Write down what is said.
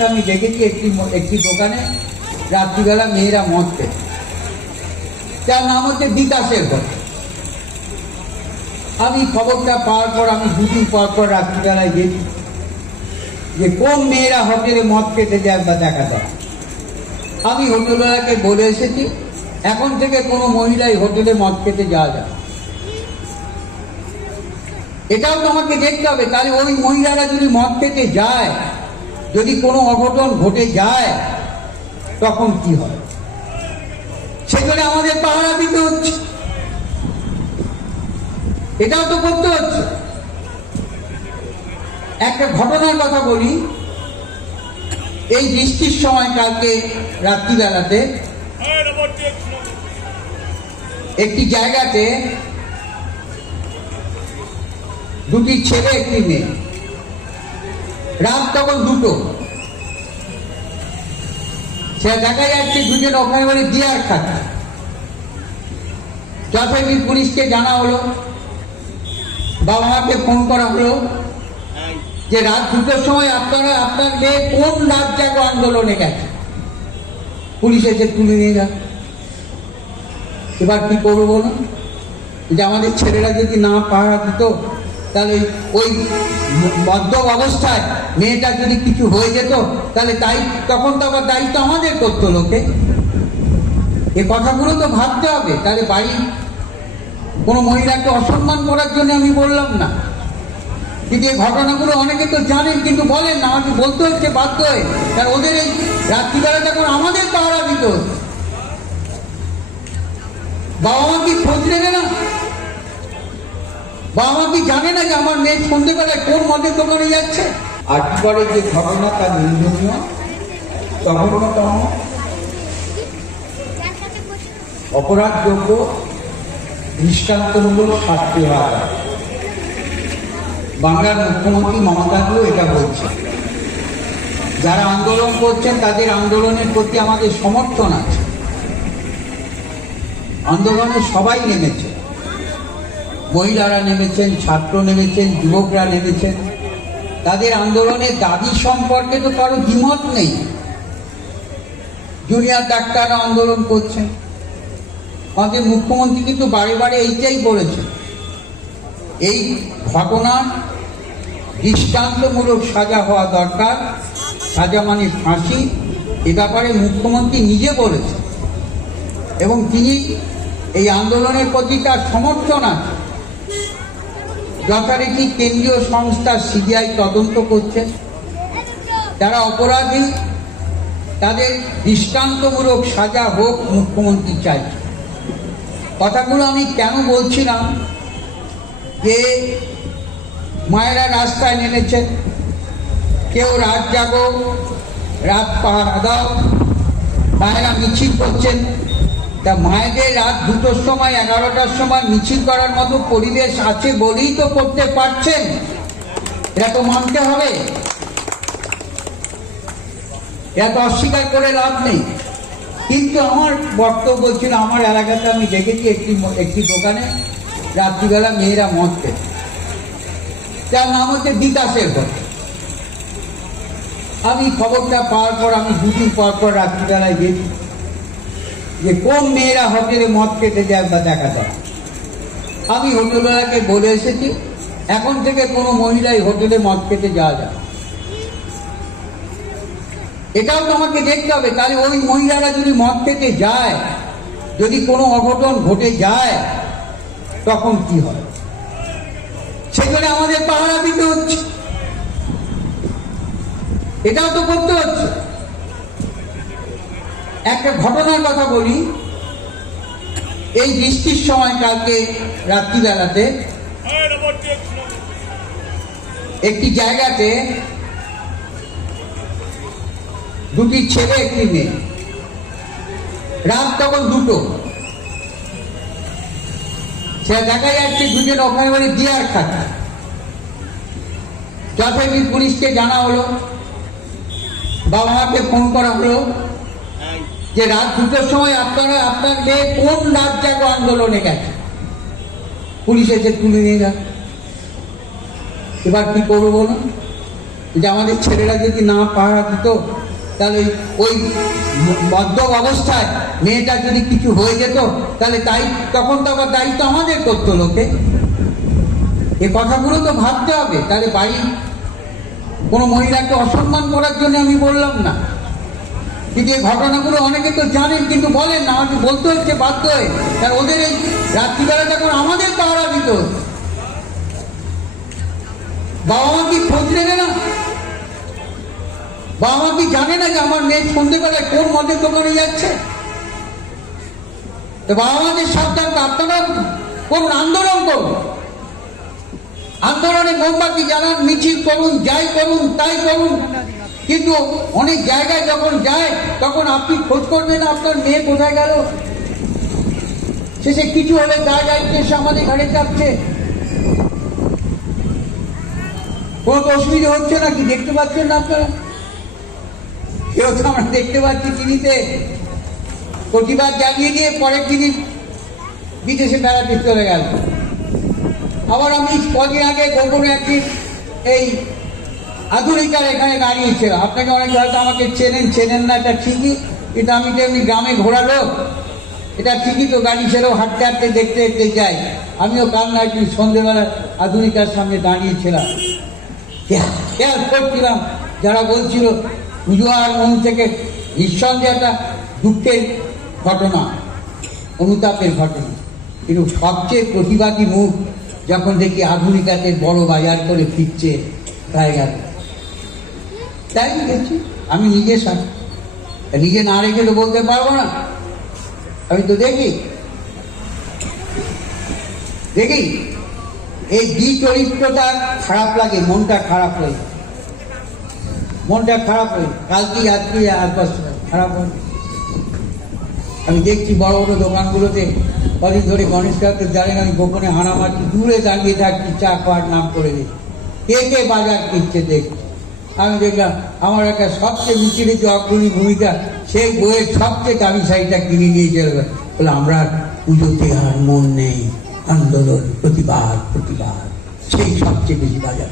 এলাকাতে আমি দেখেছি একটি একটি দোকানে রাত্রিবেলা মেয়েরা মদ খেত। নাম হচ্ছে বিকাশের ঘর আমি খবরটা পাওয়ার পর, আমি দুদিন পর পর রাত্রিবেলায় গেছি যে কোন মেয়েরা হোটেলে মদ খেতে যায় বা দেখা যায়। আমি হোটেলওয়ালাকে বলে এসেছি, এখন থেকে কোনো মহিলাই হোটেলে মদ খেতে যাওয়া যায়। এটাও তোমাকে দেখতে হবে, তাহলে ওই মহিলারা যদি মদ খেতে যায় যদি কোনো অঘটন ঘটে যায়, তখন কি হয় সেখানে আমাদের পাহারা দিতে হচ্ছে। এটাও তো করতে হচ্ছে। একটা ঘটনার কথা বলি। এই বৃষ্টির সময় কালকে রাত্রিবেলাতে একটি জায়গাতে দুটি ছেলে, একটি মেয়ে রাত তখন দুটো। সে দেখা যাচ্ছে দুজন ওখানে বলে দিয়ার খাতা যথারীতি পুলিশকে জানা হলো। বাবা মাকে ফোন করা হলো যে রাত দুটোর সময় আপনারা, আপনার মেয়ে কোন রাত জাগো আন্দোলনে গেছে? পুলিশ এসে তুলে নিয়ে গেল এবার কি করব বলুন? যে আমাদের ছেলেরা যদি না পাহারা দিত তাহলে ওই মদ্যপ অবস্থায় মেয়েটা যদি কিছু হয়ে যেত, তাহলে তাই তখন তো আবার দায়িত্ব আমাদের করতো লোকে। এ কথাগুলো তো ভাবতে হবে। তাহলে বাড়ি কোনো মহিলাকে অসম্মান করার জন্য আমি বললাম না। কিন্তু এই ঘটনাগুলো অনেকে তো জানেন, কিন্তু বলেন না, আমাকে বলতে হচ্ছে, বাধ্য হয়ে। কারণ ওদের এই রাত্রিবেলা যখন আমাদের পাহারা দিতে বাবা মা কি বাবা কি জানে না যে আমার মেয়ে সন্ধ্যেবেলায় কোন মদের দোকানে যাচ্ছে? আর যে ঘটনা তার নিন্দনীয়? জঘন্যতম অপরাধযোগ্য, দৃষ্টান্তমূলক শাস্তি হওয়া। বাংলার মুখ্যমন্ত্রী মমতাগুলো এটা বলছে। যারা আন্দোলন করছেন, তাদের আন্দোলনের প্রতি আমাদের সমর্থন আছে। আন্দোলনে সবাই নেমেছে। মহিলারা নেমেছেন, ছাত্র নেমেছেন, যুবকরা নেমেছেন। তাদের আন্দোলনের দাবি সম্পর্কে তো কারও দ্বিমত নেই। জুনিয়র ডাক্তাররা আন্দোলন করছেন। আমাদের মুখ্যমন্ত্রী কিন্তু বারে বারে এইটাই বলেছেন। এই ঘটনার দৃষ্টান্তমূলক সাজা হওয়া দরকার। সাজা মানে ফাঁসি, এ ব্যাপারে মুখ্যমন্ত্রী নিজে বলেছেন। এবং তিনি এই আন্দোলনের প্রতি তার সমর্থন আছে। যথারীতি কেন্দ্রীয় সংস্থা সিবিআই তদন্ত করছে। যারা অপরাধী, তাদের দৃষ্টান্তমূলক সাজা হোক মুখ্যমন্ত্রী চাইছে। কথাগুলো আমি কেন বলছিলাম যে মায়েরা রাস্তায় নেমেছেন, কেউ রাত জাগো, রাত পাহারা দাও, মায়েরা মিছিল করছেন তা মায়েদের রাত দুটোর সময়, এগারোটার সময় মিছিল করার মতো পরিবেশ আছে বলেই তো করতে পারছেন। এটা তো মানতে হবে। এটা তো অস্বীকার করে লাভ নেই। কিন্তু আমার বক্তব্য ছিল, আমার এলাকাতে আমি দেখেছি একটি একটি দোকানে রাত্রিবেলা মেয়েরা মদ খেত। যার নাম হচ্ছে বিকাশের ঘর আমি খবরটা পাওয়ার পর, আমি দুদিন পর পর রাত্রিবেলায় গেছি। যে কোন মেয়েরা হোটেলে মদ খেতে যায় বা দেখা যায়। আমি হোটেলওয়ালাকে বলে এসেছি, এখন থেকে কোনো মহিলাই হোটেলে মদ খেতে যাওয়া যায়। এটাও তোমাকে দেখতে হবে, তাহলে ওই মহিলারা যদি মদ খেতে যায়, যদি কোনো অঘটন ঘটে যায়, তখন কি হয়? সেখানে আমাদের পাহারা দিতে হচ্ছে। এটাও তো করতে হচ্ছে। একটা ঘটনার কথা বলি। এই বৃষ্টির সময় কালকে রাত্রিবেলাতে একটি জায়গাতে দুটি ছেলে, একটি মেয়ে। রাত তখন দুটো। সে দেখা যাচ্ছে দুজন ওখানে বলে দিয়ার খাতা যথারীতি পুলিশকে জানা হলো। বাবা মাকে ফোন করা হলো। যে রাত দুটোর সময় আপনারা আপনার মেয়ে কোন রাত জাগো আন্দোলনে গেছে? পুলিশ এসে তুলে নিয়ে গেল এবার কি করব বলুন? যে আমাদের ছেলেরা যদি না পাহারা দিত, তাহলে ওই মদ্যপ অবস্থায় মেয়েটা যদি কিছু হয়ে যেত, তাহলে তাই তখন তো আবার দায়িত্ব আমাদের করতো লোকে। এ কথাগুলো তো ভাবতে হবে। তাহলে বাড়ি কোনো মহিলাকে অসম্মান করার জন্য আমি বললাম না। কিন্তু এই ঘটনাগুলো অনেকে তো জানেন, কিন্তু বলেন না, আমাকে বলতে হচ্ছে, বাধ্য হয়ে। কারণ ওদের এই রাত্রিবেলা তখন আমাদের পাহারা দিত, বাবা মা কি খোঁজ নেবে না? বাবা মা কি জানে না যে আমার মেয়ে সন্ধ্যেবেলায় কোন মদের দোকানে যাচ্ছে? বাবা মাদের সাবধান আপনারা করুন আন্দোলন করুন। আন্দোলনে মোমবাতি জ্বালান, মিছিল করুন, যাই করুন, তাই করুন। কিন্তু অনেক জায়গায় যখন যায়, তখন আপনি খোঁজ করবেন আপনার মেয়ে কোথায় গেল। শেষে কিছু হলে দায়িত্ব এসে আমাদের ঘাড়ে চাপছে। কোনো অসুবিধা হচ্ছে না কি দেখতে পাচ্ছেন না আপনারা? কেউ তো আমরা দেখতে পাচ্ছি টিভিতে। প্রতিবাদ জানিয়ে দিয়ে পরের দিনই বিদেশে বেড়াতে চলে গেল। আবার আমি কদিন আগে গোপনে একদিন এই আধুনিকার এখানে দাঁড়িয়েছিল আপনাকে অনেকে হয়তো আমাকে চেনেন চেনেন না, এটা ঠিকই। কিন্তু আমি তো এমনি গ্রামে ঘোরা লোক। এটা ঠিকই তো, গাড়ি ছেড়েও হাঁটতে হাঁটতে দেখতে দেখতে যাই। আমিও কাল না একদিন সন্ধ্যেবেলা আধুনিকার সামনে দাঁড়িয়েছিলাম খেয়াল- করছিলাম যারা বলছিল পুজো আর মন থেকে নিঃসন্দেহে একটা দুঃখের ঘটনা, অনুতাপের ঘটনা। কিন্তু সবচেয়ে প্রতিবাদী মুখ যখন দেখি আধুনিকাতে বড় বাজার করে ফিরছে গেল। তাই গেছি আমি নিজে সা- নিজে না রেখে তো বলতে পারব না। আমি তো দেখি। দেখি। এই দ্বিচরিত্রটা খারাপ লাগে, মনটা খারাপ যায়। মনটা খারাপ হয়ে। কালকে আজকে আর খারাপ হয়ে আমি দেখছি বড় বড় দোকানগুলোতে, কদিন ধরে গণেশ ঠাকুর জানেন, আমি গোপনে হানা মারছি, দূরে দাঁড়িয়ে থাকছি, চা খাওয়ার নাম করে দিচ্ছি। কে কে বাজার কিনছে দেখছি। আমি দেখলাম, আমার একটা সবচেয়ে বিচলিত অগ্রণী ভূমিকা, সেই বইয়ের সবচেয়ে দামি শাড়িটা কিনে নিয়ে বলে, আমরা পুজোতে আর মন নেই, আন্দোলন, প্রতিবাদ প্রতিবাদ, সেই সবচেয়ে বেশি বাজার।